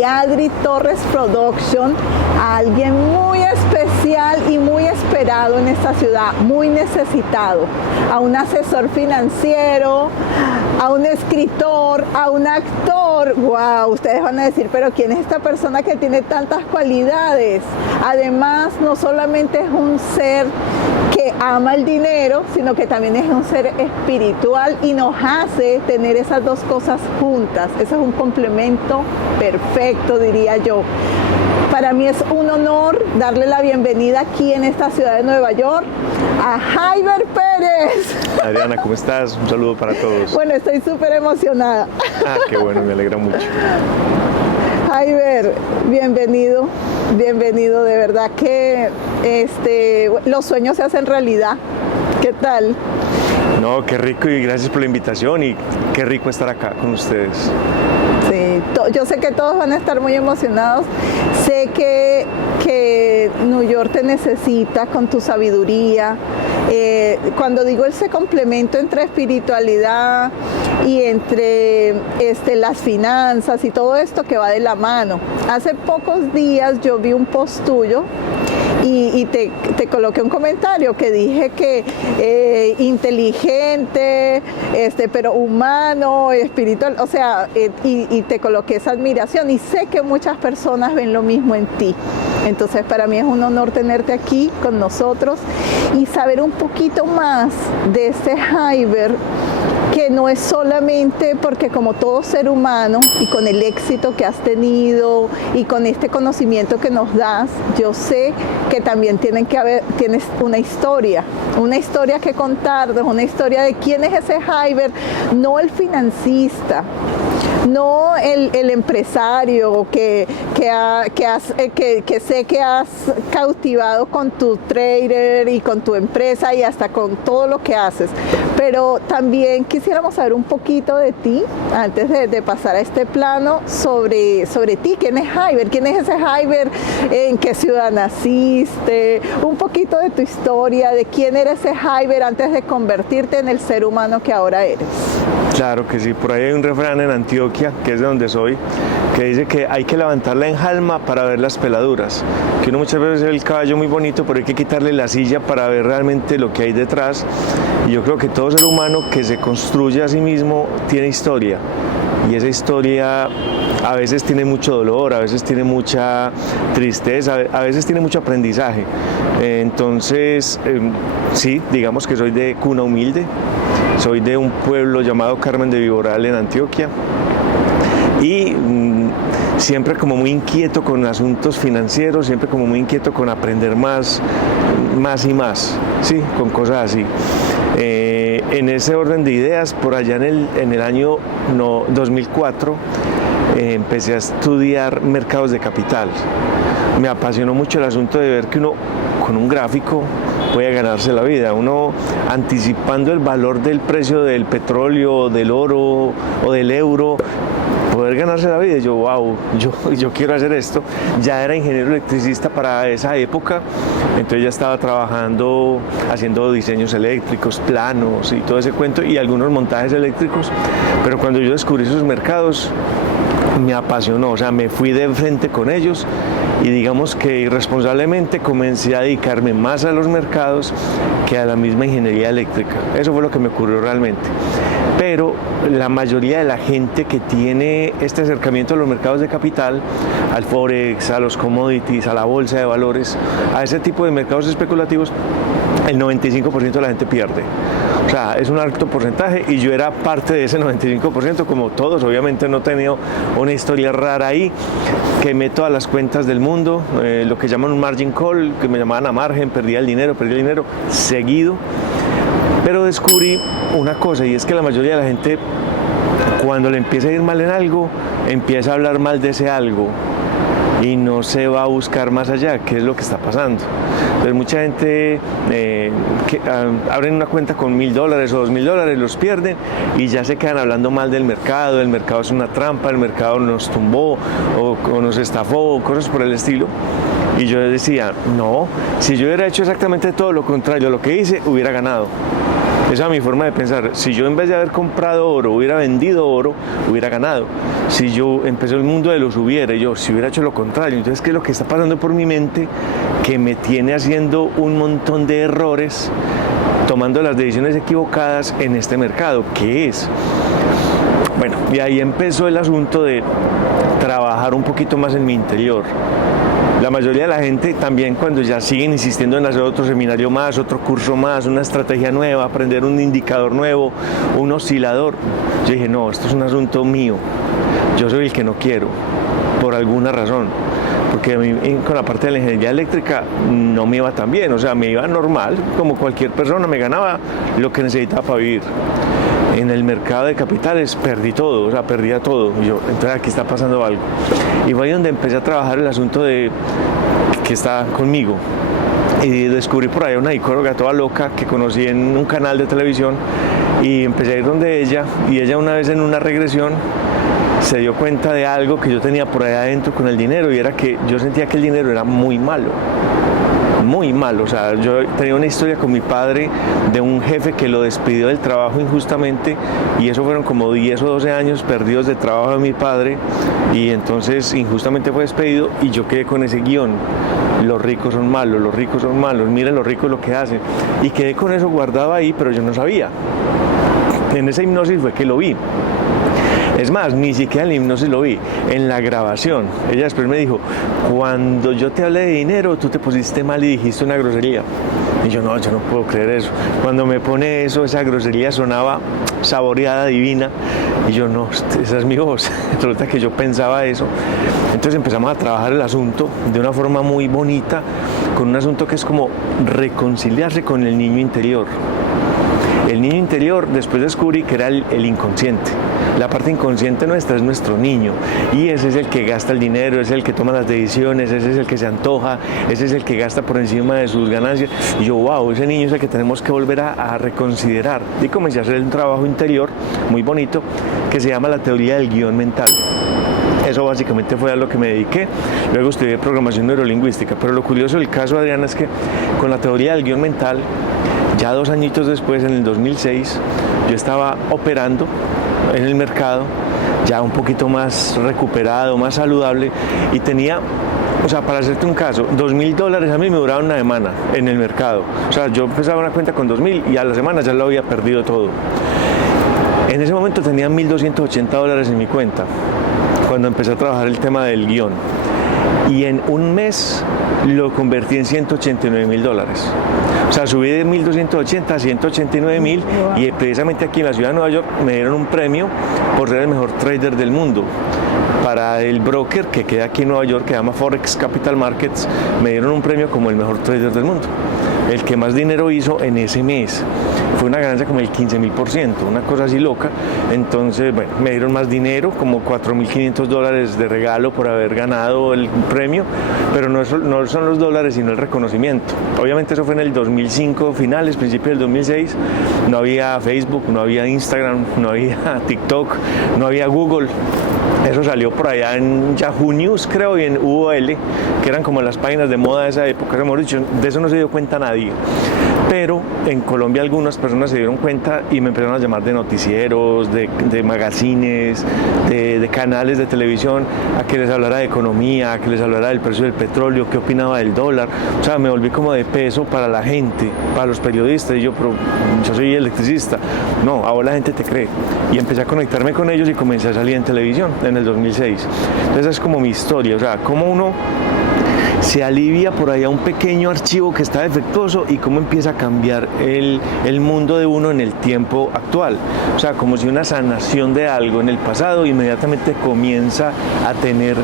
y Adri Torres Production a alguien muy especial y muy esperado en esta ciudad, muy necesitado, a un asesor financiero, a un escritor, a un actor. Wow, ustedes van a decir, pero ¿quién es esta persona que tiene tantas cualidades? Además, no solamente es un ser que ama el dinero, sino que también es un ser espiritual y nos hace tener esas dos cosas juntas. Eso es un complemento perfecto, diría yo. Para mí es un honor darle la bienvenida aquí en esta ciudad de Nueva York a Jaiber Pérez. Adriana, ¿cómo estás? Un saludo para todos. Bueno, estoy súper emocionada. Qué bueno, me alegra mucho. Jaiber, bienvenido, bienvenido. De verdad que los sueños se hacen realidad. ¿Qué tal? No, qué rico y gracias por la invitación y qué rico estar acá con ustedes. Sí, yo sé que todos van a estar muy emocionados. Sé que New York te necesita con tu sabiduría. Cuando digo ese complemento entre espiritualidad y entre las finanzas y todo esto que va de la mano. Hace pocos días yo vi un post tuyo y te coloqué un comentario que dije que inteligente, pero humano, espiritual, o sea, y te coloqué esa admiración y sé que muchas personas ven lo mismo en ti. Entonces para mí es un honor tenerte aquí con nosotros y saber un poquito más de este Jaiber, que no es solamente porque como todo ser humano y con el éxito que has tenido y con este conocimiento que nos das, yo sé que también tienes una historia que contarnos, una historia de quién es ese Jaiber, no el financista, no el empresario que sé que has cautivado con tu trader y con tu empresa y hasta con todo lo que haces, pero también quisiéramos saber un poquito de ti antes de pasar a este plano sobre ti. ¿Quién es Jaiber? ¿Quién es ese Jaiber? ¿En qué ciudad naciste? Un poquito de tu historia, de quién era ese Jaiber antes de convertirte en el ser humano que ahora eres. Claro que sí, por ahí hay un refrán en Antioquia, que es de donde soy, que dice que hay que levantar la enjalma para ver las peladuras, que uno muchas veces ve el caballo muy bonito, pero hay que quitarle la silla para ver realmente lo que hay detrás. Y yo creo que todo ser humano que se construye a sí mismo tiene historia, y esa historia a veces tiene mucho dolor, a veces tiene mucha tristeza, a veces tiene mucho aprendizaje. Entonces, sí, digamos que soy de cuna humilde, soy de un pueblo llamado Carmen de Viboral en Antioquia y siempre como muy inquieto con asuntos financieros, siempre como muy inquieto con aprender más y más, sí, con cosas así. En ese orden de ideas, por allá en el año 2004, empecé a estudiar mercados de capital. Me apasionó mucho el asunto de ver que uno con un gráfico puede ganarse la vida, uno anticipando el valor del precio del petróleo, del oro o del euro, poder ganarse la vida. Y yo, wow, yo quiero hacer esto. Ya era ingeniero electricista para esa época, entonces ya estaba trabajando, haciendo diseños eléctricos, planos y todo ese cuento y algunos montajes eléctricos, pero cuando yo descubrí esos mercados me apasionó, o sea, me fui de frente con ellos y digamos que irresponsablemente comencé a dedicarme más a los mercados que a la misma ingeniería eléctrica. Eso fue lo que me ocurrió realmente. Pero la mayoría de la gente que tiene este acercamiento a los mercados de capital, al Forex, a los commodities, a la bolsa de valores, a ese tipo de mercados especulativos, el 95% de la gente pierde. O sea, es un alto porcentaje y yo era parte de ese 95%, como todos. Obviamente no he tenido una historia rara ahí, quemé todas las cuentas del mundo, lo que llaman un margin call, que me llamaban a margen, perdí el dinero seguido. Pero descubrí una cosa, y es que la mayoría de la gente, cuando le empieza a ir mal en algo, empieza a hablar mal de ese algo y no se va a buscar más allá qué es lo que está pasando. Entonces mucha gente abren una cuenta con $1,000 o $2,000, los pierden y ya se quedan hablando mal del mercado. El mercado es una trampa, el mercado nos tumbó o nos estafó, cosas por el estilo. Y yo decía, no, si yo hubiera hecho exactamente todo lo contrario a lo que hice, hubiera ganado. Esa es mi forma de pensar. Si yo en vez de haber comprado oro hubiera vendido oro, hubiera ganado. Si yo empecé el mundo de los hubiera, si hubiera hecho lo contrario. Entonces, ¿qué es lo que está pasando por mi mente que me tiene haciendo un montón de errores, tomando las decisiones equivocadas en este mercado? ¿Qué es? Bueno, y ahí empezó el asunto de trabajar un poquito más en mi interior. La mayoría de la gente también, cuando ya siguen insistiendo en hacer otro seminario más, otro curso más, una estrategia nueva, aprender un indicador nuevo, un oscilador, yo dije, no, esto es un asunto mío. Yo soy el que no quiero, por alguna razón. Porque a mí con la parte de la ingeniería eléctrica no me iba tan bien, o sea, me iba normal, como cualquier persona, me ganaba lo que necesitaba para vivir. En el mercado de capitales perdí todo, o sea, perdía todo. Y yo, entonces aquí está pasando algo. Y fue ahí donde empecé a trabajar el asunto de que está conmigo. Y descubrí por ahí una psicóloga toda loca que conocí en un canal de televisión y empecé a ir donde ella, y ella una vez en una regresión se dio cuenta de algo que yo tenía por ahí adentro con el dinero, y era que yo sentía que el dinero era muy malo. Muy mal, o sea, yo tenía una historia con mi padre de un jefe que lo despidió del trabajo injustamente, y eso fueron como 10 o 12 años perdidos de trabajo de mi padre, y entonces injustamente fue despedido y yo quedé con ese guión: los ricos son malos, los ricos son malos, miren los ricos lo que hacen, y quedé con eso guardado ahí, pero yo no sabía. En esa hipnosis fue que lo vi. Es más, ni siquiera en la hipnosis lo vi, en la grabación. Ella después me dijo, cuando yo te hablé de dinero, tú te pusiste mal y dijiste una grosería. Y yo no puedo creer eso. Cuando me pone eso, esa grosería sonaba saboreada, divina. Y yo, no, esa es mi voz. Resulta que yo pensaba eso. Entonces empezamos a trabajar el asunto de una forma muy bonita, con un asunto que es como reconciliarse con el niño interior. El niño interior, después descubrí que era el inconsciente. La parte inconsciente nuestra es nuestro niño, y ese es el que gasta el dinero, ese es el que toma las decisiones, ese es el que se antoja, ese es el que gasta por encima de sus ganancias. Y yo, wow, ese niño es el que tenemos que volver a reconsiderar. Y comencé a hacer un trabajo interior muy bonito que se llama la teoría del guión mental. Eso básicamente fue a lo que me dediqué. Luego estudié programación neurolingüística, pero lo curioso del caso, Adriana, es que con la teoría del guión mental, ya 2 añitos después, en el 2006, yo estaba operando en el mercado, ya un poquito más recuperado, más saludable, y tenía, o sea, para hacerte un caso, $2,000 a mí me duraba una semana en el mercado. O sea, yo empezaba una cuenta con 2,000 y a la semana ya lo había perdido todo. En ese momento tenía $1,280 en mi cuenta, cuando empecé a trabajar el tema del guión. Y en un mes lo convertí en $189,000. O sea, subí de 1.280 a 189,000, y precisamente aquí en la ciudad de Nueva York me dieron un premio por ser el mejor trader del mundo. Para el broker que queda aquí en Nueva York, que se llama Forex Capital Markets, me dieron un premio como el mejor trader del mundo. El que más dinero hizo en ese mes. Fue una ganancia como el 15,000%, una cosa así loca. Entonces, bueno, me dieron más dinero, como $4,500 de regalo por haber ganado el premio, pero no son los dólares, sino el reconocimiento. Obviamente eso fue en el 2005, finales, principios del 2006. No había Facebook, no había Instagram, no había TikTok, no había Google. Eso salió por allá en Yahoo News, creo, y en UOL, que eran como las páginas de moda de esa época. Hemos dicho, de eso no se dio cuenta nadie. Pero en Colombia algunas personas se dieron cuenta y me empezaron a llamar de noticieros, de magazines, de canales de televisión, a que les hablara de economía, a que les hablara del precio del petróleo, qué opinaba del dólar. O sea, me volví como de peso para la gente, para los periodistas. Y yo, pero yo soy electricista. No, ahora la gente te cree. Y empecé a conectarme con ellos y comencé a salir en televisión en el 2006. Entonces es como mi historia, o sea, cómo uno se alivia por allá un pequeño archivo que está defectuoso y cómo empieza a cambiar el mundo de uno en el tiempo actual. O sea, como si una sanación de algo en el pasado inmediatamente comienza a tener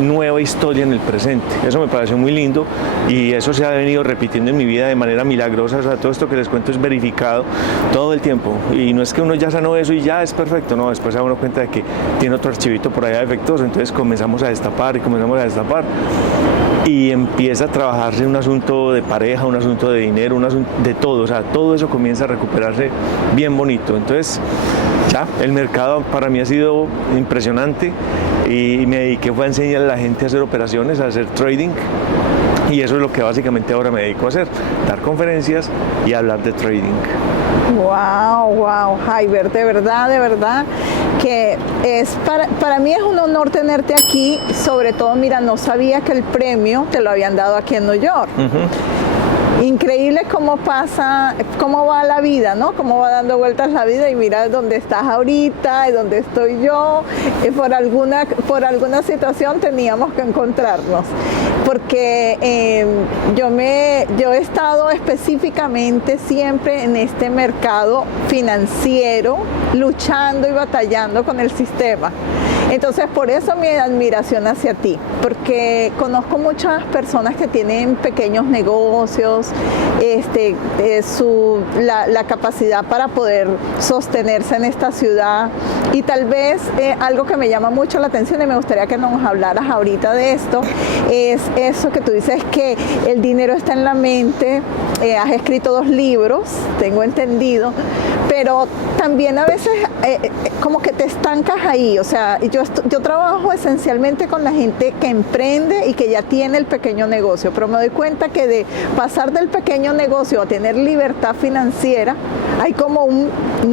nueva historia en el presente. Eso me pareció muy lindo, y eso se ha venido repitiendo en mi vida de manera milagrosa. O sea, todo esto que les cuento es verificado todo el tiempo, y no es que uno ya sanó eso y ya es perfecto, no, después se da uno cuenta de que tiene otro archivito por allá defectuoso. Entonces comenzamos a destapar y empieza a trabajarse un asunto de pareja, un asunto de dinero, un asunto de todo. O sea, todo eso comienza a recuperarse bien bonito. Entonces ya el mercado para mí ha sido impresionante, y me dediqué fue a enseñar a la gente a hacer operaciones, a hacer trading, Y eso es lo que básicamente ahora me dedico a hacer, dar conferencias y hablar de trading. Wow, Jaiber, de verdad que para mí es un honor tenerte aquí, sobre todo, mira, no sabía que el premio te lo habían dado aquí en New York. Increíble cómo va la vida, ¿no? Cómo va dando vueltas la vida y mira dónde estás ahorita y dónde estoy yo. Por alguna situación teníamos que encontrarnos. Porque yo he estado específicamente siempre en este mercado financiero, luchando y batallando con el sistema. Entonces, por eso mi admiración hacia ti, porque conozco muchas personas que tienen pequeños negocios, la capacidad para poder sostenerse en esta ciudad, y tal vez algo que me llama mucho la atención y me gustaría que nos hablaras ahorita de esto, es eso que tú dices, que el dinero está en la mente. Has escrito 2 libros, tengo entendido, pero también a veces como que te estancas ahí. O sea, yo trabajo esencialmente con la gente que emprende y que ya tiene el pequeño negocio, pero me doy cuenta que de pasar del pequeño negocio a tener libertad financiera hay como un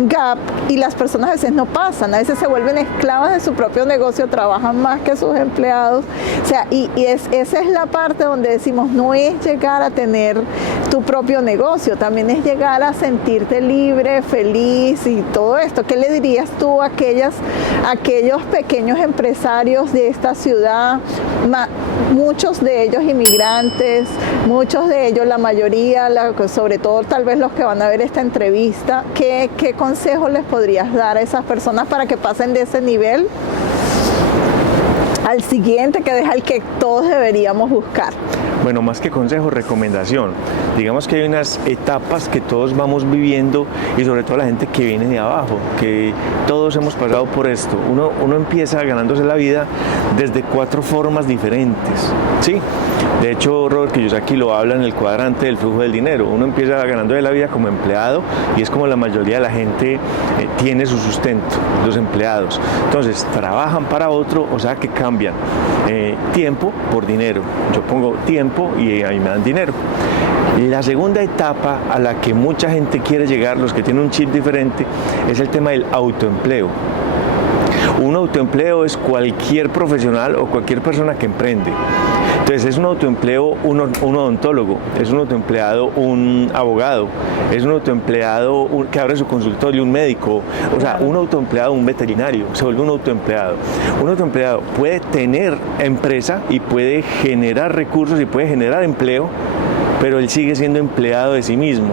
gap, y las personas a veces no pasan, a veces se vuelven esclavas de su propio negocio, trabajan más que sus empleados. O sea, esa es la parte donde decimos, no es llegar a tener tu propio negocio, también es llegar a sentirte libre, feliz y todo esto. ¿Qué le dirías tú a aquellos pequeños empresarios de esta ciudad, muchos de ellos inmigrantes, muchos de ellos, la mayoría, sobre todo tal vez los que van a ver esta entrevista? ¿Qué consejos les podrías dar a esas personas para que pasen de ese nivel al siguiente, que es el que todos deberíamos buscar? Bueno, más que consejo, recomendación. Digamos que hay unas etapas que todos vamos viviendo, y sobre todo la gente que viene de abajo, que todos hemos pasado por esto. Uno empieza ganándose la vida desde 4 formas diferentes, ¿sí? De hecho, Robert Kiyosaki lo habla en el cuadrante del flujo del dinero. Uno empieza ganando de la vida como empleado, y es como la mayoría de la gente tiene su sustento, los empleados. Entonces, trabajan para otro, o sea que cambian tiempo por dinero. Yo pongo tiempo y ahí me dan dinero. La segunda etapa a la que mucha gente quiere llegar, los que tienen un chip diferente, es el tema del autoempleo. Un autoempleo es cualquier profesional o cualquier persona que emprende. Entonces es un autoempleo un odontólogo, es un autoempleado un abogado, es un autoempleado que abre su consultorio, un médico, o sea, un autoempleado un veterinario, se vuelve un autoempleado. Un autoempleado puede tener empresa y puede generar recursos y puede generar empleo, pero él sigue siendo empleado de sí mismo.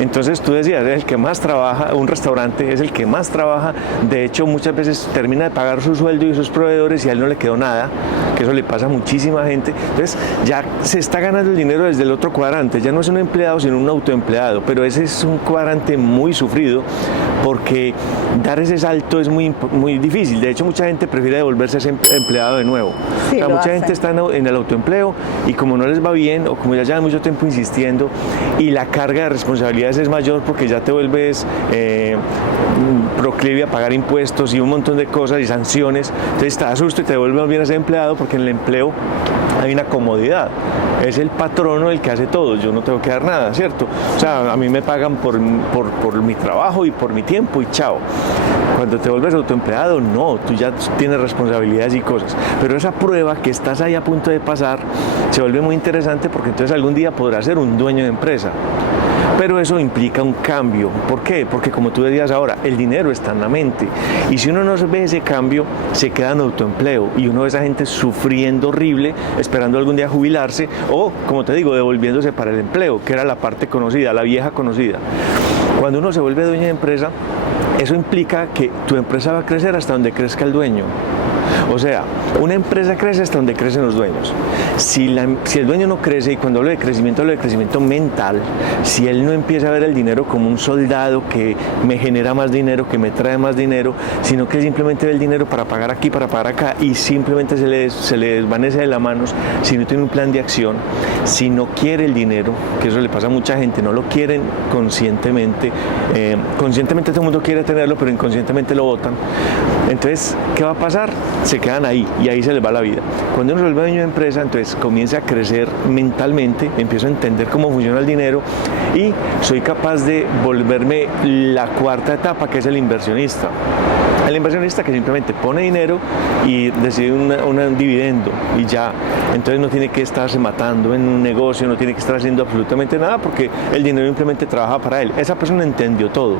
Entonces tú decías, es el que más trabaja, un restaurante es el que más trabaja, de hecho muchas veces termina de pagar su sueldo y sus proveedores y a él no le quedó nada, que eso le pasa a muchísima gente. Entonces ya se está ganando el dinero desde el otro cuadrante, ya no es un empleado sino un autoempleado, pero ese es un cuadrante muy sufrido, porque dar ese salto es muy difícil. De hecho mucha gente prefiere devolverse a ese empleado de nuevo. Sí, o sea, mucha gente está en el autoempleo, y como no les va bien, o como ya llevan mucho tiempo insistiendo, y la carga de responsabilidades es mayor, porque ya te vuelves proclive a pagar impuestos y un montón de cosas y sanciones, entonces te asusto y te devuelves más bien a ser empleado, porque en el empleo hay una comodidad, es el patrono el que hace todo, yo no tengo que dar nada, ¿cierto? O sea, a mí me pagan por mi trabajo y por mi tiempo y chao. Cuando te vuelves autoempleado, no, tú ya tienes responsabilidades y cosas, pero esa prueba que estás ahí a punto de pasar se vuelve muy interesante, porque entonces algún día podrás ser un dueño de empresa. Pero eso implica un cambio. ¿Por qué? Porque como tú decías ahora, el dinero está en la mente. Y si uno no ve ese cambio, se queda en autoempleo. Y uno ve a esa gente sufriendo horrible, esperando algún día jubilarse, o, como te digo, devolviéndose para el empleo, que era la parte conocida, la vieja conocida. Cuando uno se vuelve dueño de empresa, eso implica que tu empresa va a crecer hasta donde crezca el dueño. O sea, una empresa crece hasta donde crecen los dueños. Si el dueño no crece, y cuando hablo de crecimiento mental, si él no empieza a ver el dinero como un soldado que me genera más dinero, que me trae más dinero, sino que simplemente ve el dinero para pagar aquí, para pagar acá, y simplemente se le desvanece de las manos, si no tiene un plan de acción, si no quiere el dinero, que eso le pasa a mucha gente, no lo quieren conscientemente, conscientemente todo el mundo quiere tenerlo, pero inconscientemente lo botan. Entonces, ¿qué va a pasar? se quedan ahí y ahí se les va la vida. Cuando uno se vuelve dueño de empresa, entonces comienza a crecer mentalmente, empiezo a entender cómo funciona el dinero y soy capaz de volverme la cuarta etapa, que es el inversionista. El inversionista que simplemente pone dinero y decide un dividendo y ya, entonces no tiene que estarse matando en un negocio, no tiene que estar haciendo absolutamente nada porque el dinero simplemente trabaja para él. Esa persona entendió todo.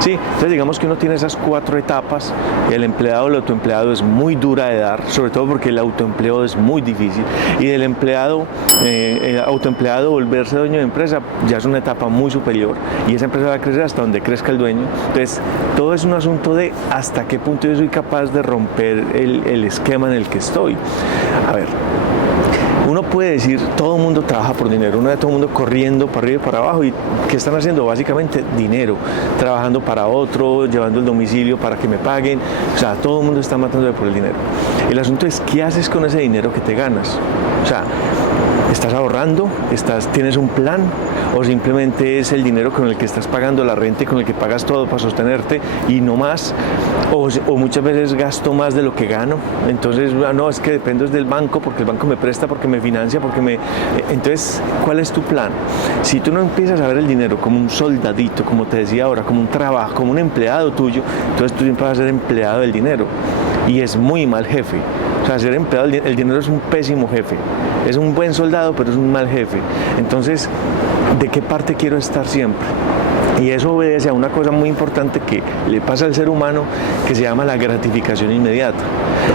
Sí, entonces digamos que uno tiene esas 4 etapas. El empleado, el autoempleado es muy dura de dar, sobre todo porque el autoempleo es muy difícil, y del empleado, autoempleado volverse dueño de empresa ya es una etapa muy superior y esa empresa va a crecer hasta donde crezca el dueño. Entonces todo es un asunto de hasta qué punto yo soy capaz de romper el esquema en el que estoy. A ver, uno puede decir, todo el mundo trabaja por dinero, uno ve a todo el mundo corriendo para arriba y para abajo, y ¿qué están haciendo? Básicamente dinero, trabajando para otro, llevando el domicilio para que me paguen, o sea, todo el mundo está matando por el dinero. El asunto es, ¿qué haces con ese dinero que te ganas? O sea, ¿estás ahorrando? ¿Tienes un plan? ¿O simplemente es el dinero con el que estás pagando la renta y con el que pagas todo para sostenerte y no más? O muchas veces gasto más de lo que gano, entonces no, es que dependo del banco porque el banco me presta, porque me financia, Entonces, ¿cuál es tu plan? Si tú no empiezas a ver el dinero como un soldadito, como te decía ahora, como un trabajo, como un empleado tuyo, entonces tú siempre vas a ser empleado del dinero y es muy mal jefe. O sea, ser empleado el dinero es un pésimo jefe. Es un buen soldado, pero es un mal jefe. Entonces, ¿de qué parte quiero estar siempre? Y eso obedece a una cosa muy importante que le pasa al ser humano, que se llama la gratificación inmediata.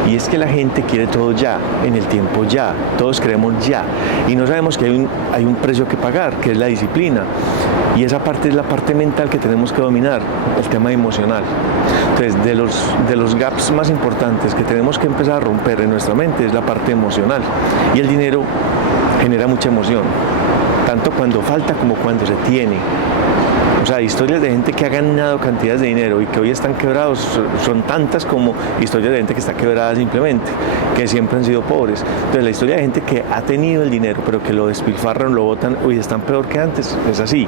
Y es que la gente quiere todo ya, en el tiempo ya, todos queremos ya. Y no sabemos que hay un precio que pagar, que es la disciplina. Y esa parte es la parte mental que tenemos que dominar, el tema emocional. Entonces, de los gaps más importantes que tenemos que empezar a romper en nuestra mente es la parte emocional. Y el dinero genera mucha emoción, tanto cuando falta como cuando se tiene. O sea, historias de gente que ha ganado cantidades de dinero y que hoy están quebrados son tantas como historias de gente que está quebrada simplemente, que siempre han sido pobres. Entonces, la historia de gente que ha tenido el dinero, pero que lo despilfarran, lo botan, hoy están peor que antes, es así.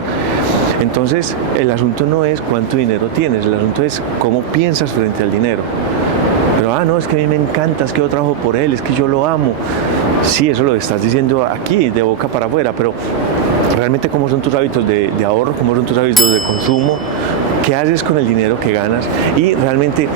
Entonces, el asunto no es cuánto dinero tienes, el asunto es cómo piensas frente al dinero. Pero, no, es que a mí me encanta, es que yo trabajo por él, es que yo lo amo. Sí, eso lo estás diciendo aquí, de boca para afuera, pero realmente cómo son tus hábitos de ahorro, cómo son tus hábitos de consumo, qué haces con el dinero que ganas. Y realmente,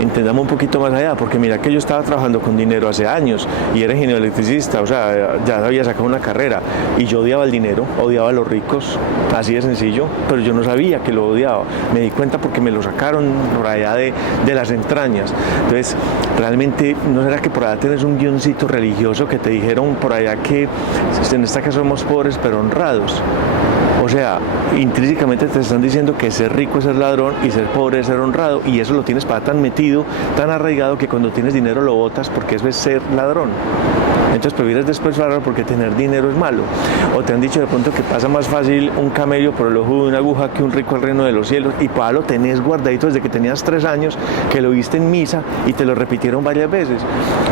entendamos un poquito más allá, porque mira que yo estaba trabajando con dinero hace años y era ingeniero electricista, o sea, ya había sacado una carrera y yo odiaba el dinero, odiaba a los ricos, así de sencillo, pero yo no sabía que lo odiaba, me di cuenta porque me lo sacaron por allá de las entrañas. Entonces, realmente, ¿no será que por allá tienes un guioncito religioso que te dijeron por allá que en esta casa somos pobres pero honrados? O sea, intrínsecamente te están diciendo que ser rico es ser ladrón y ser pobre es ser honrado, y eso lo tienes para tan metido, tan arraigado, que cuando tienes dinero lo botas porque eso es ser ladrón. Entonces prefieres despilfarrar porque tener dinero es malo. O te han dicho de pronto que pasa más fácil un camello por el ojo de una aguja que un rico al reino de los cielos, y para lo tenés guardadito desde que tenías 3 años, que lo viste en misa y te lo repitieron varias veces.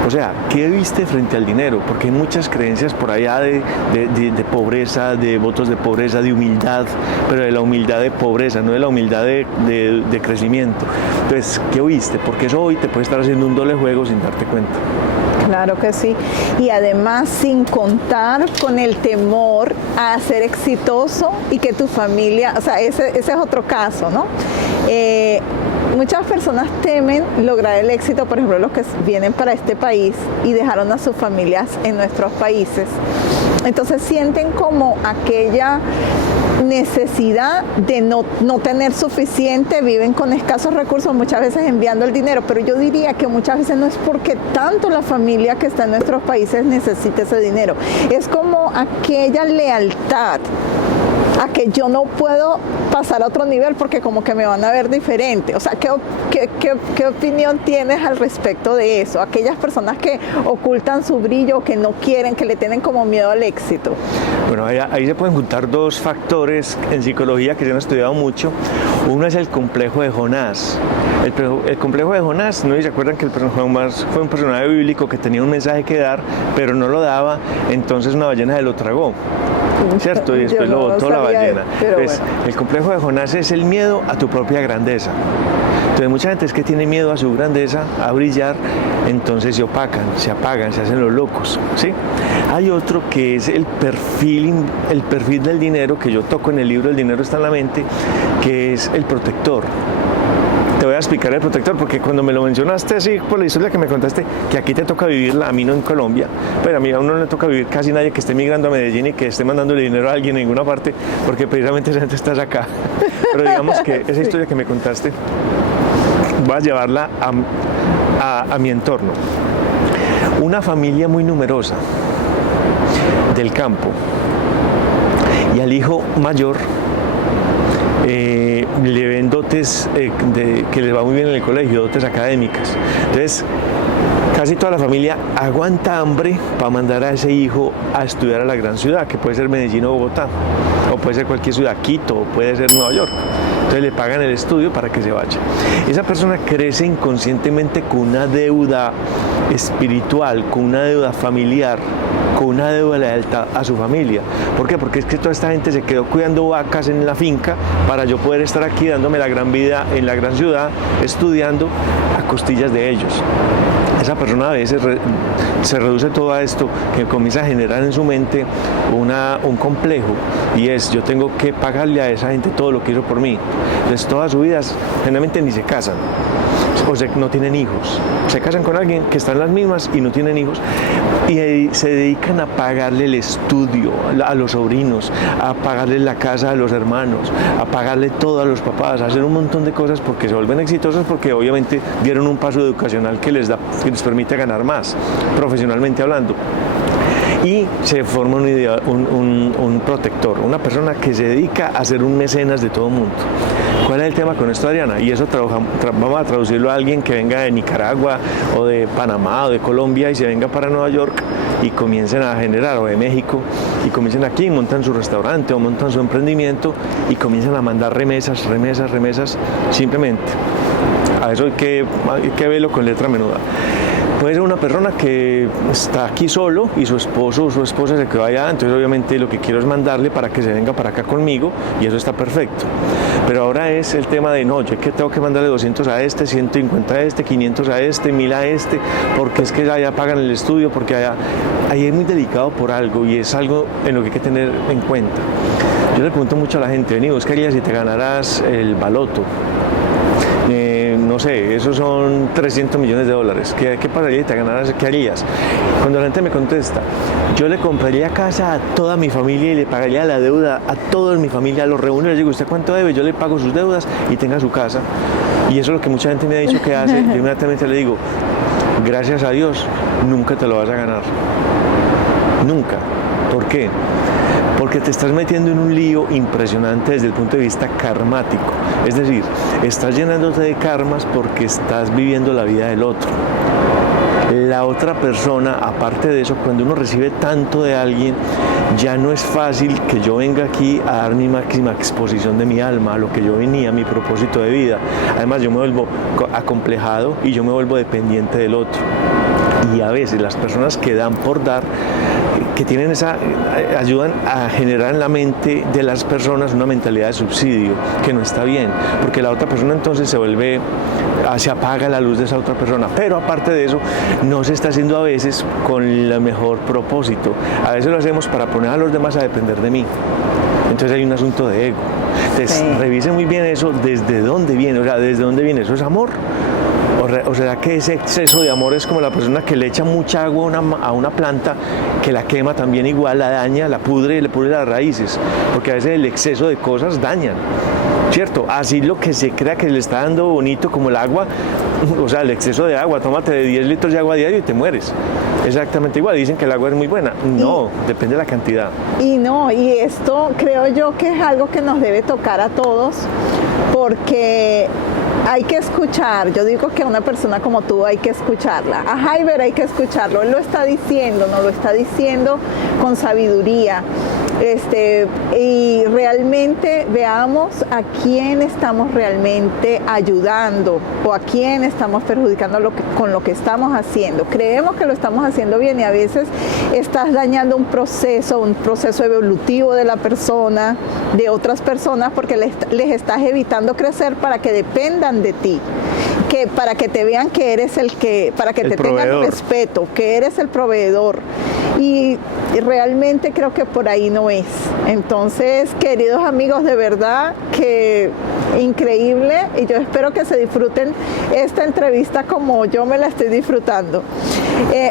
O sea, ¿qué viste frente al dinero? Porque hay muchas creencias por allá de pobreza, de votos de pobreza, de humildad, pero de la humildad de pobreza, no de la humildad de crecimiento. Entonces, ¿qué oíste? Porque eso hoy te puede estar haciendo un doble juego sin darte cuenta. Claro que sí, y además sin contar con el temor a ser exitoso y que tu familia, o sea, ese es otro caso, ¿no? Muchas personas temen lograr el éxito, por ejemplo, los que vienen para este país y dejaron a sus familias en nuestros países. Entonces sienten como aquella necesidad de no tener suficiente, viven con escasos recursos, muchas veces enviando el dinero, pero yo diría que muchas veces no es porque tanto la familia que está en nuestros países necesite ese dinero, es como aquella lealtad a que yo no puedo pasar a otro nivel porque como que me van a ver diferente. O sea, ¿qué opinión tienes al respecto de eso? Aquellas personas que ocultan su brillo, que no quieren, que le tienen como miedo al éxito. Bueno, ahí se pueden juntar 2 factores en psicología que se han estudiado mucho. Uno es el complejo de Jonás. El complejo de Jonás, no sé si se acuerdan que el personaje Jonás fue un personaje bíblico que tenía un mensaje que dar, pero no lo daba, entonces una ballena se lo tragó. ¿cierto? Y después Yo lo no botó la sabía, ballena. pero Pues, bueno. el complejo de Jonás es el miedo a tu propia grandeza. Entonces mucha gente es que tiene miedo a su grandeza, a brillar, entonces se opacan, se apagan, se hacen los locos, ¿sí? Hay otro que es el perfil del dinero, que yo toco en el libro El dinero está en la mente, que es el protector. Te voy a explicar el protector, porque cuando me lo mencionaste así por la historia que me contaste, que aquí te toca vivirla, a mí no en Colombia, pero a mí a uno no le toca vivir casi nadie que esté migrando a Medellín y que esté mandándole dinero a alguien en ninguna parte, porque precisamente esa gente está acá. Pero digamos que esa historia que me contaste, voy a llevarla a mi entorno. Una familia muy numerosa del campo, y al hijo mayor le ven dotes que les va muy bien en el colegio, dotes académicas. Entonces, casi toda la familia aguanta hambre para mandar a ese hijo a estudiar a la gran ciudad, que puede ser Medellín o Bogotá, o puede ser cualquier ciudad, Quito, o puede ser Nueva York. Entonces le pagan el estudio para que se vaya. Esa persona crece inconscientemente con una deuda espiritual, con una deuda familiar, con una deuda de lealtad a su familia. ¿Por qué? Porque es que toda esta gente se quedó cuidando vacas en la finca para yo poder estar aquí dándome la gran vida en la gran ciudad, estudiando a costillas de ellos. Esa persona a veces se reduce todo a esto, que comienza a generar en su mente un complejo, y es: yo tengo que pagarle a esa gente todo lo que hizo por mí. Entonces toda su vida generalmente ni se casan, o no tienen hijos, se casan con alguien que está en las mismas y no tienen hijos, y se dedican a pagarle el estudio a los sobrinos, a pagarle la casa a los hermanos, a pagarle todo a los papás, a hacer un montón de cosas porque se vuelven exitosos, porque obviamente dieron un paso educacional que les les permite ganar más, profesionalmente hablando. Y se forma un protector, una persona que se dedica a ser un mecenas de todo el mundo. ¿Cuál es el tema con esto, Adriana? Y eso vamos a traducirlo a alguien que venga de Nicaragua o de Panamá o de Colombia y se venga para Nueva York y comiencen a generar, o de México, y comiencen aquí, montan su restaurante o montan su emprendimiento y comienzan a mandar remesas, simplemente. A eso hay que verlo con letra menuda. Puede ser una persona que está aquí solo y su esposo o su esposa se quedó allá, entonces obviamente lo que quiero es mandarle para que se venga para acá conmigo, y eso está perfecto. Pero ahora es el tema de: no, yo que tengo que mandarle 200 a este, 150 a este, 500 a este, 1000 a este, porque es que allá pagan el estudio, porque ahí es muy delicado por algo, y es algo en lo que hay que tener en cuenta. Yo le pregunto mucho a la gente: vení, vos qué harías si te ganaras el baloto. No sé, esos son 300 millones de dólares. ¿Qué pasaría si te ganaras? ¿Qué harías? Cuando la gente me contesta: yo le compraría casa a toda mi familia y le pagaría la deuda a toda mi familia, los reúno y les digo: ¿usted cuánto debe? Yo le pago sus deudas y tenga su casa. Y eso es lo que mucha gente me ha dicho que hace. Yo inmediatamente le digo: gracias a Dios, nunca te lo vas a ganar. Nunca. ¿Por qué? Porque te estás metiendo en un lío impresionante desde el punto de vista karmático. Es decir, estás llenándote de karmas porque estás viviendo la vida del otro. La otra persona, aparte de eso, cuando uno recibe tanto de alguien, ya no es fácil que yo venga aquí a dar mi máxima exposición de mi alma, a lo que yo venía, a mi propósito de vida. Además, yo me vuelvo acomplejado y yo me vuelvo dependiente del otro. Y a veces las personas que dan por dar, que tienen ayudan a generar en la mente de las personas una mentalidad de subsidio, que no está bien, porque la otra persona entonces se apaga la luz de esa otra persona. Pero aparte de eso, no se está haciendo a veces con el mejor propósito. A veces lo hacemos para poner a los demás a depender de mí. Entonces hay un asunto de ego. Entonces revise muy bien eso, desde dónde viene, o sea, desde dónde viene. ¿Eso es amor? ¿O será que ese exceso de amor es como la persona que le echa mucha agua a una planta, que la quema también igual, la daña, la pudre y le pudre las raíces? Porque a veces el exceso de cosas dañan, ¿cierto? Así lo que se crea que le está dando bonito, como el agua, o sea, el exceso de agua, tómate de 10 litros de agua diario y te mueres. Exactamente igual, dicen que el agua es muy buena. No, depende de la cantidad. Y esto creo yo que es algo que nos debe tocar a todos, porque hay que escuchar. Yo digo que a una persona como tú hay que escucharla. A Jaiber hay que escucharlo. Él lo está diciendo, nos lo está diciendo con sabiduría. Y realmente veamos a quién estamos realmente ayudando o a quién estamos perjudicando con lo que estamos haciendo. Creemos que lo estamos haciendo bien y a veces estás dañando un proceso evolutivo de la persona, de otras personas, porque les estás evitando crecer para que dependan de ti, para que te vean que eres para que te tengan respeto, que eres el proveedor. Y realmente creo que por ahí no es. Entonces, queridos amigos, de verdad que increíble, y yo espero que se disfruten esta entrevista como yo me la estoy disfrutando.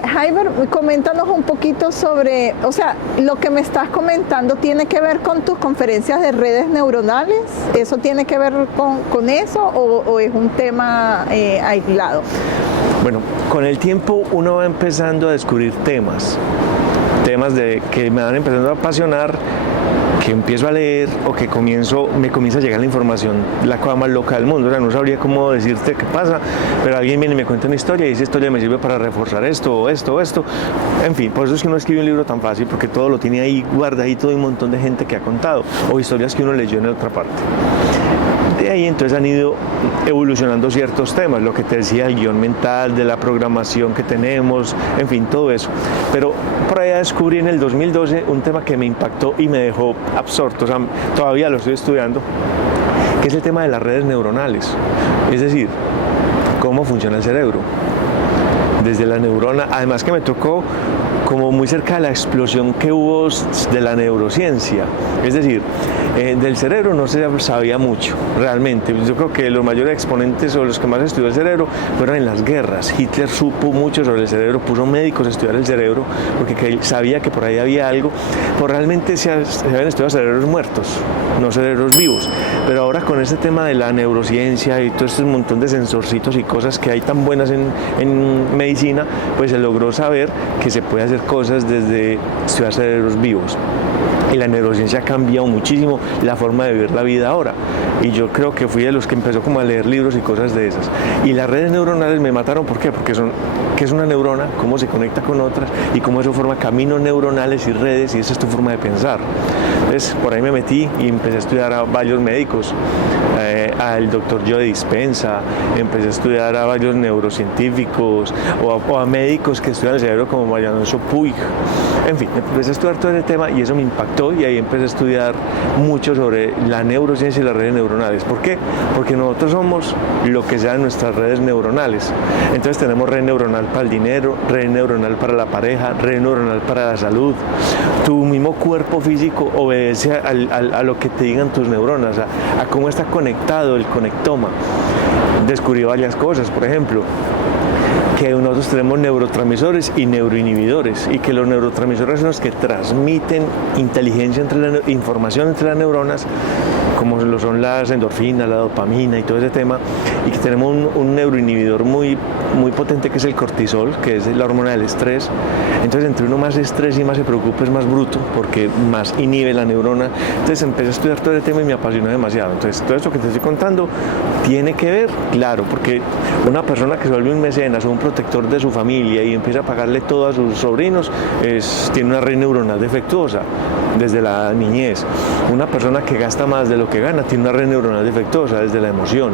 Jaiber, coméntanos un poquito sobre, o sea, lo que me estás comentando tiene que ver con tus conferencias de redes neuronales. ¿Eso tiene que ver con eso o es un tema aislado? Bueno, con el tiempo uno va empezando a descubrir temas que me van empezando a apasionar, que empiezo a leer o que me comienza a llegar la información, la cosa más loca del mundo. O sea, no sabría cómo decirte qué pasa, pero alguien viene y me cuenta una historia y esa historia me sirve para reforzar esto o esto o esto. En fin, por eso es que uno escribe un libro tan fácil, porque todo lo tiene ahí guardadito de un montón de gente que ha contado o historias que uno leyó en otra parte. De ahí entonces han ido evolucionando ciertos temas, lo que te decía, el guión mental, de la programación que tenemos, en fin, todo eso. Pero por allá descubrí en el 2012 un tema que me impactó y me dejó absorto, o sea, todavía lo estoy estudiando, que es el tema de las redes neuronales. Es decir, cómo funciona el cerebro. Desde la neurona, además que me tocó como muy cerca de la explosión que hubo de la neurociencia. Es decir, del cerebro no se sabía mucho, realmente. Yo creo que los mayores exponentes o los que más estudió el cerebro fueron en las guerras. Hitler supo mucho sobre el cerebro, puso médicos a estudiar el cerebro porque sabía que por ahí había algo. Pues realmente se habían estudiado cerebros muertos, no cerebros vivos. Pero ahora con este tema de la neurociencia y todo este montón de sensorcitos y cosas que hay tan buenas en medicina, pues se logró saber que se puede hacer cosas desde estudiar cerebros vivos. Y la neurociencia ha cambiado muchísimo la forma de vivir la vida ahora. Y yo creo que fui de los que empezó como a leer libros y cosas de esas. Y las redes neuronales me mataron, ¿por qué? Porque ¿qué es una neurona? ¿Cómo se conecta con otras? Y cómo eso forma caminos neuronales y redes, y esa es tu forma de pensar. Entonces, por ahí me metí y empecé a estudiar a varios médicos, al doctor Joe Dispenza, empecé a estudiar a varios neurocientíficos o a médicos que estudian el cerebro como María Alonso Puig. En fin, empecé a estudiar todo ese tema y eso me impactó y ahí empecé a estudiar mucho sobre la neurociencia y las redes neuronales. ¿Por qué? Porque nosotros somos lo que sean nuestras redes neuronales. Entonces tenemos red neuronal para el dinero, red neuronal para la pareja, red neuronal para la salud. Tu mismo cuerpo físico obedece a lo que te digan tus neuronas, a cómo está conectado el conectoma. Descubrí varias cosas, por ejemplo, que nosotros tenemos neurotransmisores y neuroinhibidores y que los neurotransmisores son los que transmiten inteligencia información entre las neuronas, como lo son las endorfinas, la dopamina y todo ese tema, y que tenemos un neuroinhibidor muy potente que es el cortisol, que es la hormona del estrés. Entonces, entre uno más estrés y más se preocupa es más bruto, porque más inhibe la neurona. Entonces empecé a estudiar todo el tema y me apasionó demasiado. Entonces, todo esto que te estoy contando tiene que ver, claro, porque una persona que se vuelve un mecenas o un protector de su familia y empieza a pagarle todo a sus sobrinos, tiene una red neuronal defectuosa desde la niñez. Una persona que gasta más de lo que gana tiene una red neuronal defectuosa desde la emoción.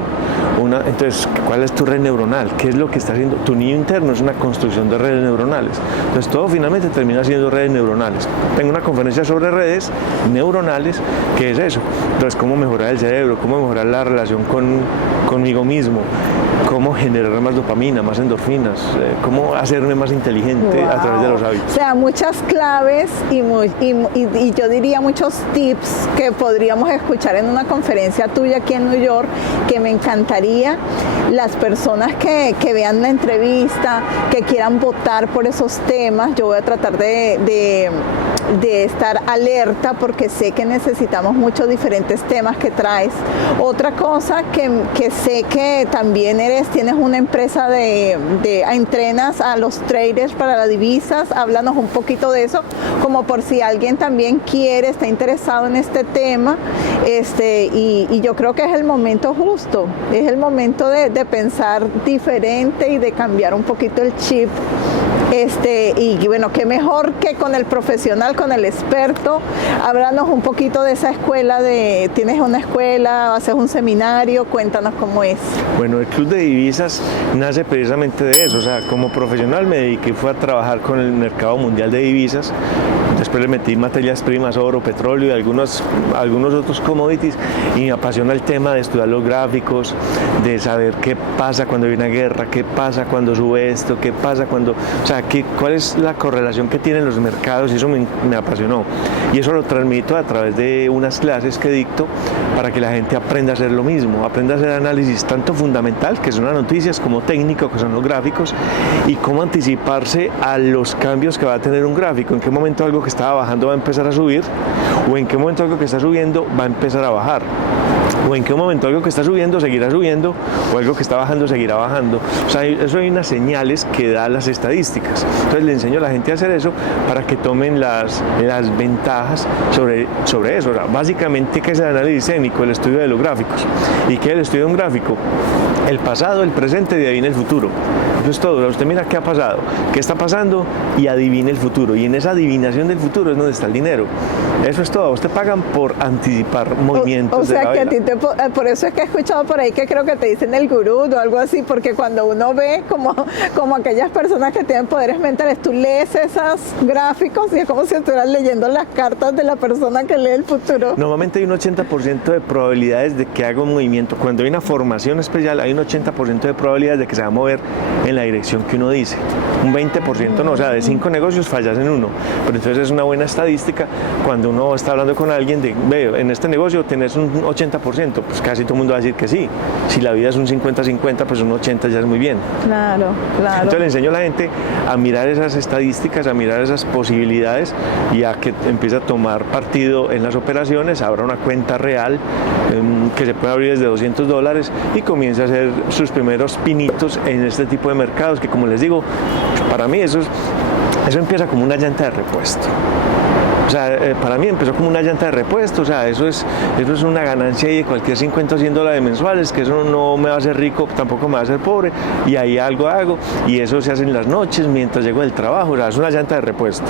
Entonces, ¿cuál es tu red neuronal? ¿Qué es lo que está haciendo? Tu niño interno es una construcción de redes neuronales. Entonces, todo finalmente termina siendo redes neuronales. Tengo una conferencia sobre redes neuronales, que es eso. Entonces, cómo mejorar el cerebro, cómo mejorar la relación conmigo mismo, cómo generar más dopamina, más endorfinas, cómo hacerme más inteligente a través de los hábitos. O sea, muchas claves y yo diría muchos tips que podríamos escuchar en una conferencia tuya aquí en New York, que me encantaría las personas que vean la entrevista, que quieran votar por esos temas. Yo voy a tratar de estar alerta porque sé que necesitamos muchos diferentes temas que traes. Otra cosa que sé que también tienes una empresa entrenas a los traders para las divisas. Háblanos un poquito de eso, como por si alguien también está interesado en este tema, y yo creo que es el momento justo, es el momento de pensar diferente y de cambiar un poquito el chip Y bueno, qué mejor que con el profesional, con el experto. Háblanos un poquito de esa escuela, ¿tienes una escuela, haces un seminario? Cuéntanos cómo es. Bueno, el Club de Divisas nace precisamente de eso, o sea, como profesional me dediqué fue a trabajar con el mercado mundial de divisas. Después le metí materias primas, oro, petróleo y algunos otros commodities, y me apasiona el tema de estudiar los gráficos, de saber qué pasa cuando hay una guerra, qué pasa cuando sube esto, qué pasa cuando, o sea, cuál es la correlación que tienen los mercados, y eso me apasionó. Y eso lo transmito a través de unas clases que dicto para que la gente aprenda a hacer lo mismo, aprenda a hacer análisis tanto fundamental, que son las noticias, como técnico, que son los gráficos, y cómo anticiparse a los cambios que va a tener un gráfico, en qué momento algo que estaba bajando va a empezar a subir, o en qué momento algo que está subiendo va a empezar a bajar, o en qué momento algo que está subiendo seguirá subiendo, o algo que está bajando seguirá bajando. O sea, eso hay unas señales que dan las estadísticas. Entonces le enseño a la gente a hacer eso para que tomen las ventajas sobre eso. O sea, básicamente, ¿qué es el análisis técnico? El estudio de los gráficos. ¿Y qué es el estudio de un gráfico? El pasado, el presente y de ahí en el futuro. Eso es todo. Usted mira qué ha pasado, qué está pasando y adivine el futuro. Y en esa adivinación del futuro es donde está el dinero. Eso es todo. Usted pagan por anticipar movimientos. O sea, de la que por eso es que he escuchado por ahí que creo que te dicen el gurú o algo así, porque cuando uno ve como aquellas personas que tienen poderes mentales, tú lees esos gráficos y es como si estuvieras leyendo las cartas de la persona que lee el futuro. Normalmente hay un 80% de probabilidades de que haga un movimiento. Cuando hay una formación especial, hay un 80% de probabilidades de que se va a mover en la dirección que uno dice. Un 20% no, o sea, de 5 negocios fallas en uno. Pero entonces es una buena estadística cuando uno está hablando con alguien de, ve, en este negocio tenés un 80%, pues casi todo el mundo va a decir que sí. Si la vida es un 50-50, pues un 80 ya es muy bien. Claro, claro. Entonces le enseño a la gente a mirar esas estadísticas, a mirar esas posibilidades y a que empiece a tomar partido en las operaciones, abra una cuenta real que se puede abrir desde $200 y comience a hacer sus primeros pinitos en este tipo de mercados que, como les digo, para mí eso empieza como una llanta de repuesto. O sea, para mí empezó como una llanta de repuesto, o sea, eso es una ganancia de cualquier 50 o $100 mensuales, que eso no me va a hacer rico, tampoco me va a hacer pobre, y ahí algo hago, y eso se hace en las noches, mientras llego del trabajo, o sea, es una llanta de repuesto.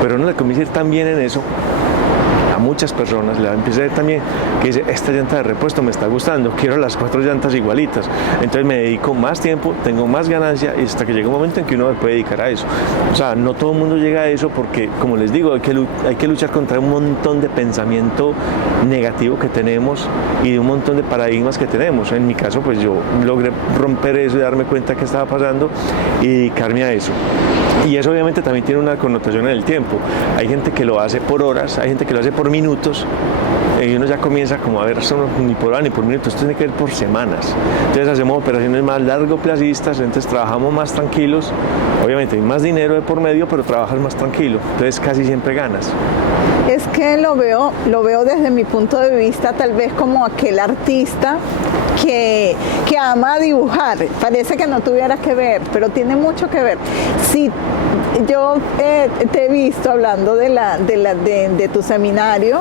Pero uno le comienza a ir tan bien en eso, a muchas personas le empieza a ver también que dice, esta llanta de repuesto me está gustando, quiero las 4 llantas igualitas, entonces me dedico más tiempo, tengo más ganancia, y hasta que llega un momento en que uno me puede dedicar a eso. O sea, no todo el mundo llega a eso porque, como les digo, hay que luchar contra un montón de pensamiento negativo que tenemos y de un montón de paradigmas que tenemos. En mi caso, pues yo logré romper eso y darme cuenta que estaba pasando y dedicarme a eso. Y eso obviamente también tiene una connotación en el tiempo. Hay gente que lo hace por horas, hay gente que lo hace por minutos, y uno ya comienza como a ver, esto no ni por hora ni por minutos, esto tiene que ver por semanas. Entonces hacemos operaciones más largoplacistas, entonces trabajamos más tranquilos, obviamente hay más dinero de por medio, pero trabajas más tranquilo, entonces casi siempre ganas. Es que lo veo desde mi punto de vista tal vez como aquel artista que ama dibujar. Parece que no tuviera que ver, pero tiene mucho que ver. Si yo te he visto hablando de tu seminario,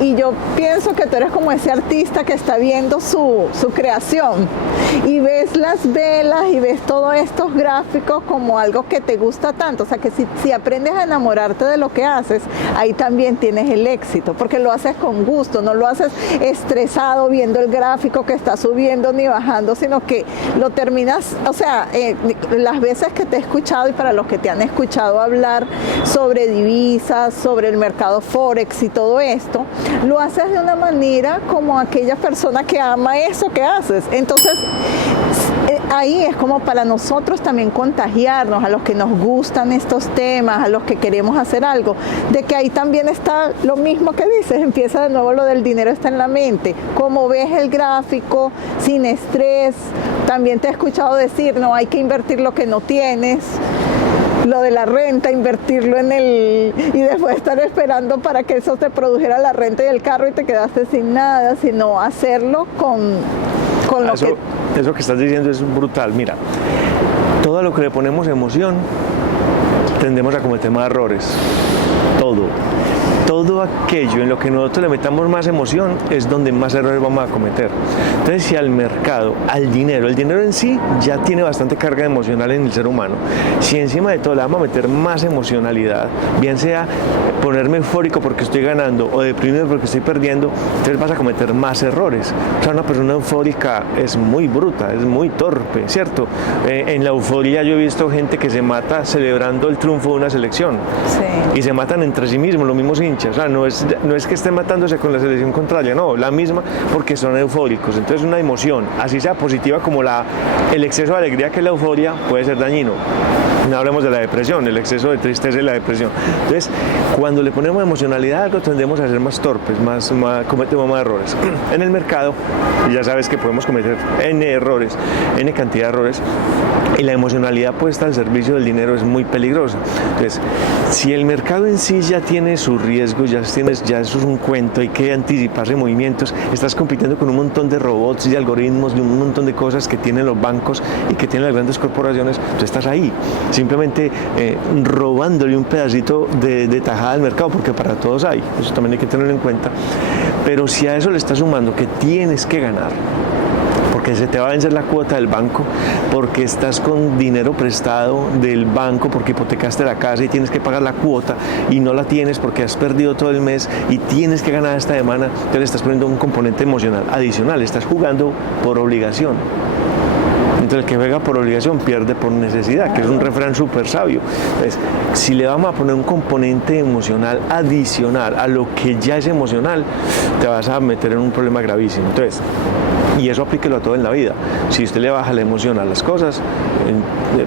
y yo pienso que tú eres como ese artista que está viendo su creación y ves las velas y ves todos estos gráficos como algo que te gusta tanto. O sea, que si aprendes a enamorarte de lo que haces, ahí también tienes el éxito, porque lo haces con gusto, no lo haces estresado viendo el gráfico que está subiendo ni bajando, sino que lo terminas, o sea, las veces que te he escuchado y para los que te han escuchado hablar sobre divisas, sobre el mercado Forex y todo esto, lo haces de una manera como aquella persona que ama eso que haces. Entonces, ahí es como para nosotros también contagiarnos, a los que nos gustan estos temas, a los que queremos hacer algo, de que ahí también está lo mismo que dices, empieza de nuevo lo del dinero está en la mente, como ves el gráfico, sin estrés. También te he escuchado decir, no hay que invertir lo que no tienes, lo de la renta, invertirlo y después estar esperando para que eso te produjera la renta y el carro y te quedaste sin nada, sino hacerlo con lo que... Eso que estás diciendo es brutal. Mira, todo lo que le ponemos emoción tendemos a cometer más errores. Todo aquello en lo que nosotros le metamos más emoción es donde más errores vamos a cometer. Entonces, si al mercado, al dinero, el dinero en sí ya tiene bastante carga emocional en el ser humano, si encima de todo le vamos a meter más emocionalidad, bien sea ponerme eufórico porque estoy ganando o deprimido porque estoy perdiendo, entonces vas a cometer más errores. O sea, una persona eufórica es muy bruta, es muy torpe, ¿cierto? En la euforia yo he visto gente que se mata celebrando el triunfo de una selección. Sí. Y se matan entre sí mismos, los mismos hinchas. O sea, no es que estén matándose con la selección contraria, no, la misma, porque son eufóricos. Entonces una emoción, así sea positiva como el exceso de alegría que es la euforia, puede ser dañino. No hablemos de la depresión, el exceso de tristeza y la depresión. Entonces, cuando le ponemos emocionalidad a algo, tendemos a ser más torpes, cometemos más errores. En el mercado, ya sabes que podemos cometer N errores, N cantidad de errores, y la emocionalidad puesta al servicio del dinero es muy peligrosa. Entonces, si el mercado en sí ya tiene sus riesgos, ya eso es un cuento, hay que anticiparse movimientos, estás compitiendo con un montón de robots y de algoritmos y un montón de cosas que tienen los bancos y que tienen las grandes corporaciones, tú estás ahí, simplemente robándole un pedacito de tajada al mercado, porque para todos hay, eso también hay que tenerlo en cuenta. Pero si a eso le estás sumando que tienes que ganar, porque se te va a vencer la cuota del banco, porque estás con dinero prestado del banco, porque hipotecaste la casa y tienes que pagar la cuota y no la tienes porque has perdido todo el mes y tienes que ganar esta semana, entonces le estás poniendo un componente emocional adicional, estás jugando por obligación. Entonces el que juega por obligación pierde por necesidad, que es un refrán súper sabio. Entonces, si le vamos a poner un componente emocional adicional a lo que ya es emocional, te vas a meter en un problema gravísimo. Entonces, y eso aplíquelo a todo en la vida. Si usted le baja la emoción a las cosas,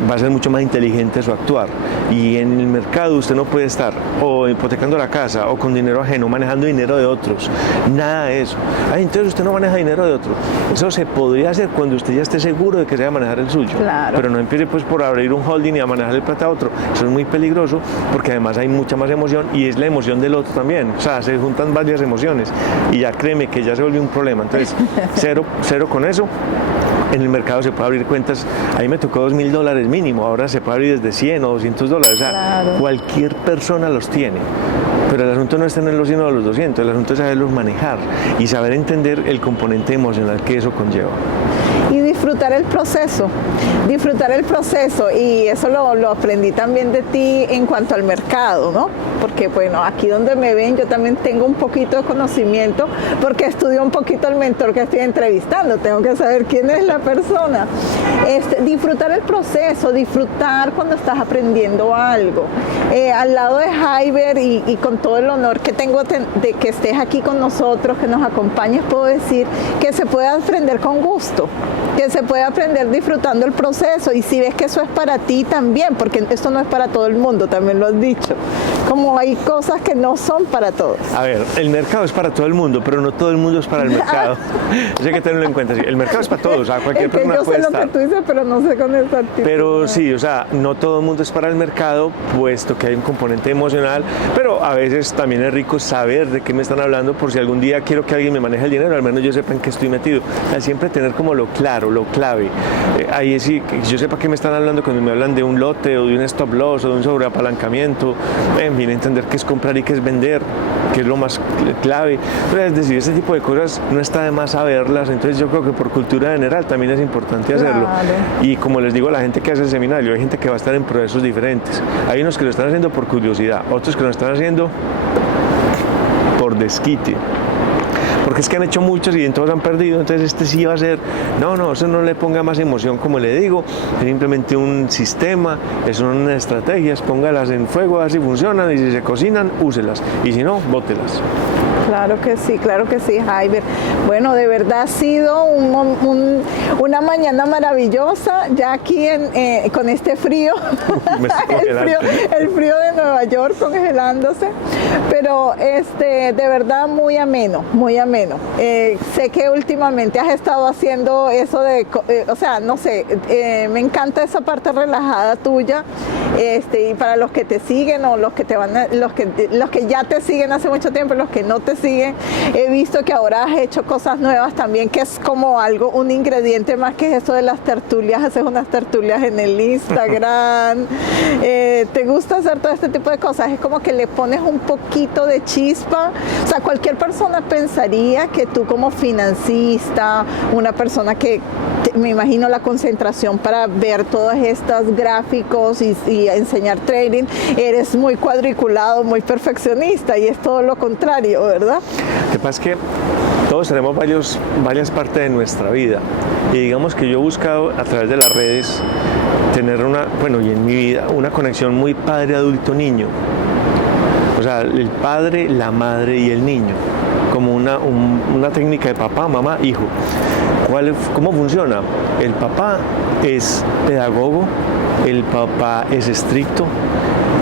va a ser mucho más inteligente su actuar. Y en el mercado usted no puede estar o hipotecando la casa o con dinero ajeno, manejando dinero de otros. Nada de eso. Entonces usted no maneja dinero de otro. Eso se podría hacer cuando usted ya esté seguro de que se va a manejar el suyo. Claro. Pero no empiece pues por abrir un holding y a manejar el plata a otro. Eso es muy peligroso porque además hay mucha más emoción y es la emoción del otro también. O sea, se juntan varias emociones y ya créeme que ya se volvió un problema. Entonces, cero con eso. En el mercado se puede abrir cuentas, ahí me tocó $2.000 mínimo, ahora se puede abrir desde 100 o $200, o sea, claro. Cualquier persona los tiene. Pero el asunto no es tenerlos 100 o los 200, el asunto es saberlos manejar y saber entender el componente emocional que eso conlleva. Y disfrutar el proceso, y eso lo aprendí también de ti en cuanto al mercado, ¿no? Porque bueno, aquí donde me ven yo también tengo un poquito de conocimiento porque estudio un poquito al mentor que estoy entrevistando, tengo que saber quién es la persona. Disfrutar el proceso, disfrutar cuando estás aprendiendo algo. Al lado de Jaiber y con todo el honor que tengo de que estés aquí con nosotros, que nos acompañes, puedo decir que se puede aprender con gusto, que se puede aprender disfrutando el proceso, y si ves que eso es para ti también, porque esto no es para todo el mundo, también lo has dicho, como hay cosas que no son para todos. A ver, el mercado es para todo el mundo, pero no todo el mundo es para el mercado. Eso hay que tenerlo en cuenta. Sí, el mercado es para todos, o sea, cualquier persona puede estar. Yo sé lo que tú dices, pero no sé con esa actitud. Pero sí, o sea, no todo el mundo es para el mercado, puesto que hay un componente emocional, pero a veces también es rico saber de qué me están hablando, por si algún día quiero que alguien me maneje el dinero, al menos yo sepa en qué estoy metido. O sea, siempre tener como lo claro, lo clave. Ahí sí, que yo sepa qué me están hablando cuando me hablan de un lote o de un stop loss o de un sobreapalancamiento, en fin, entender qué es comprar y qué es vender, que es lo más clave. Pero es decir, ese tipo de cosas no está de más saberlas, entonces yo creo que por cultura general también es importante hacerlo. Claro. Y como les digo a la gente que hace el seminario, hay gente que va a estar en procesos diferentes. Hay unos que lo están haciendo por curiosidad, otros que lo están haciendo por desquite. Porque es que han hecho muchos y en todos han perdido, entonces este sí va a ser, no, eso no le ponga más emoción, como le digo, es simplemente un sistema, son unas estrategias, póngalas en fuego, a ver si funcionan, y si se cocinan, úselas, y si no, bótelas. Claro que sí, Jaiber. Bueno, de verdad ha sido una mañana maravillosa, ya aquí con este frío, el frío de Nueva York congelándose, pero de verdad muy ameno, muy ameno. Sé que últimamente has estado haciendo eso de, o sea, no sé, me encanta esa parte relajada tuya, y para los que te siguen o los que ya te siguen hace mucho tiempo, los que no te te sigue. He visto que ahora has hecho cosas nuevas también, que es como algo, un ingrediente más que eso de las tertulias. Haces unas tertulias en el Instagram. ¿Te gusta hacer todo este tipo de cosas? Es como que le pones un poquito de chispa. O sea, cualquier persona pensaría que tú como financista, una persona que me imagino la concentración para ver todos estos gráficos y enseñar trading, eres muy cuadriculado, muy perfeccionista, y es todo lo contrario, ¿verdad? Lo que pasa es que todos tenemos varias partes de nuestra vida, y digamos que yo he buscado a través de las redes tener y en mi vida, una conexión muy padre, adulto, niño. O sea, el padre, la madre y el niño, como una técnica de papá, mamá, hijo. ¿Cómo funciona? El papá es pedagogo, el papá es estricto,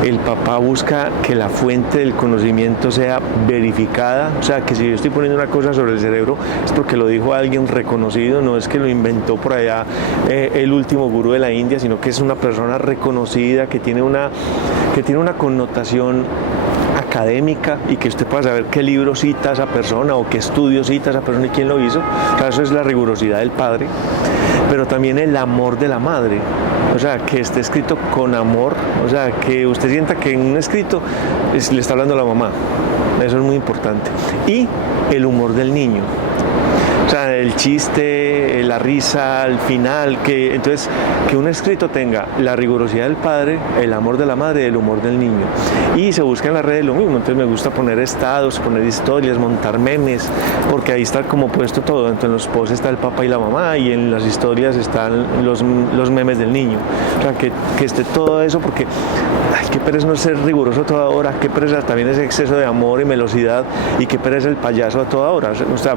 el papá busca que la fuente del conocimiento sea verificada, o sea, que si yo estoy poniendo una cosa sobre el cerebro es porque lo dijo alguien reconocido, no es que lo inventó por allá el último gurú de la India, sino que es una persona reconocida, que tiene una connotación académica, y que usted pueda saber qué libro cita esa persona o qué estudio cita esa persona y quién lo hizo. Claro, eso es la rigurosidad del padre, pero también el amor de la madre, o sea, que esté escrito con amor, o sea, que usted sienta que en un escrito le está hablando a la mamá. Eso es muy importante. Y el humor del niño. O sea, el chiste, la risa al final, entonces que un escrito tenga la rigurosidad del padre, el amor de la madre y el humor del niño. Y se busca en las redes lo mismo, entonces me gusta poner estados, poner historias, montar memes, porque ahí está como puesto todo. Entonces en los posts está el papá y la mamá, y en las historias están los memes del niño. O sea, que esté todo eso, porque qué pereza no ser riguroso a toda hora, qué pereza también ese exceso de amor y melosidad, y qué pereza el payaso a toda hora. O sea,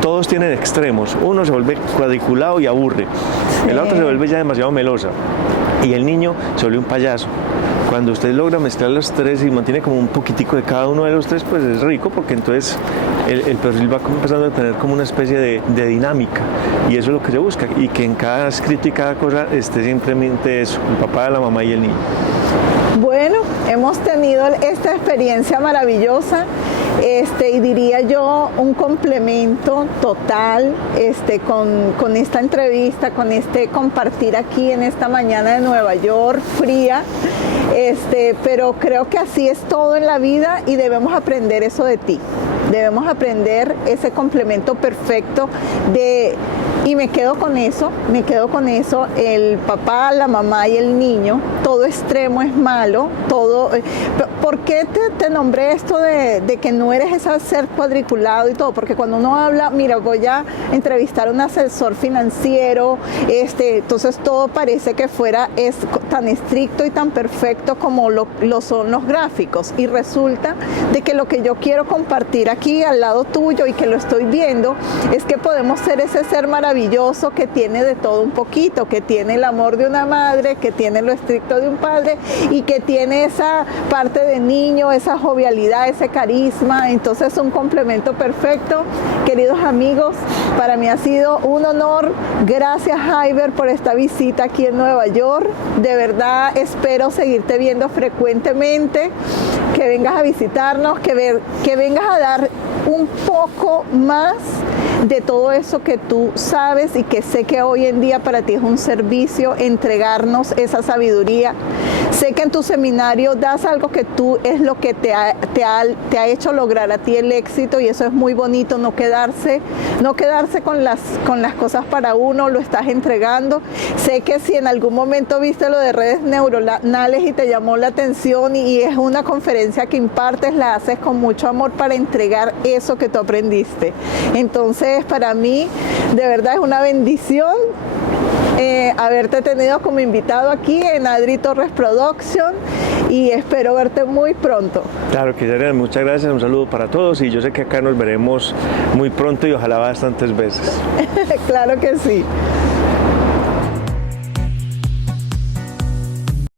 todos tienen extremos. Uno se vuelve cuadriculado y aburre, el otro se vuelve ya demasiado melosa, y el niño se vuelve un payaso. Cuando usted logra mezclar los tres y mantiene como un poquitico de cada uno de los tres, pues es rico, porque entonces el perfil va empezando a tener como una especie de dinámica, y eso es lo que se busca, y que en cada escrito y cada cosa esté simplemente eso, el papá, la mamá y el niño. Bueno, hemos tenido esta experiencia maravillosa, y diría yo un complemento total con esta entrevista, con este compartir aquí en esta mañana de Nueva York fría, pero creo que así es todo en la vida, y debemos aprender eso de ti. Debemos aprender ese complemento perfecto y me quedo con eso, el papá, la mamá y el niño. Todo extremo es malo, todo. ¿Por qué te nombré esto de que no eres ese ser cuadriculado y todo? Porque cuando uno habla, mira, voy a entrevistar a un asesor financiero, entonces todo parece que es tan estricto y tan perfecto como lo son los gráficos, y resulta de que lo que yo quiero compartir aquí al lado tuyo, y que lo estoy viendo, es que podemos ser ese ser maravilloso que tiene de todo un poquito, que tiene el amor de una madre, que tiene lo estricto de un padre, y que tiene esa parte de niño, esa jovialidad, ese carisma. Entonces, un complemento perfecto. Queridos amigos, para mí ha sido un honor. Gracias, Jaiber, por esta visita aquí en Nueva York. De verdad espero seguirte viendo frecuentemente, que vengas a visitarnos, que vengas a dar un poco más de todo eso que tú sabes, y que sé que hoy en día para ti es un servicio entregarnos esa sabiduría. Sé que en tu seminario das algo que tú es lo que te ha hecho lograr a ti el éxito, y eso es muy bonito, no quedarse con las cosas para uno, lo estás entregando. Sé que si en algún momento viste lo de redes neuronales y te llamó la atención, y es una conferencia que impartes, la haces con mucho amor para entregar eso que tú aprendiste. Entonces, para mí, de verdad es una bendición haberte tenido como invitado aquí en Adri Torres Production, y espero verte muy pronto. Claro que sí, muchas gracias, un saludo para todos, y yo sé que acá nos veremos muy pronto, y ojalá bastantes veces. Claro que sí.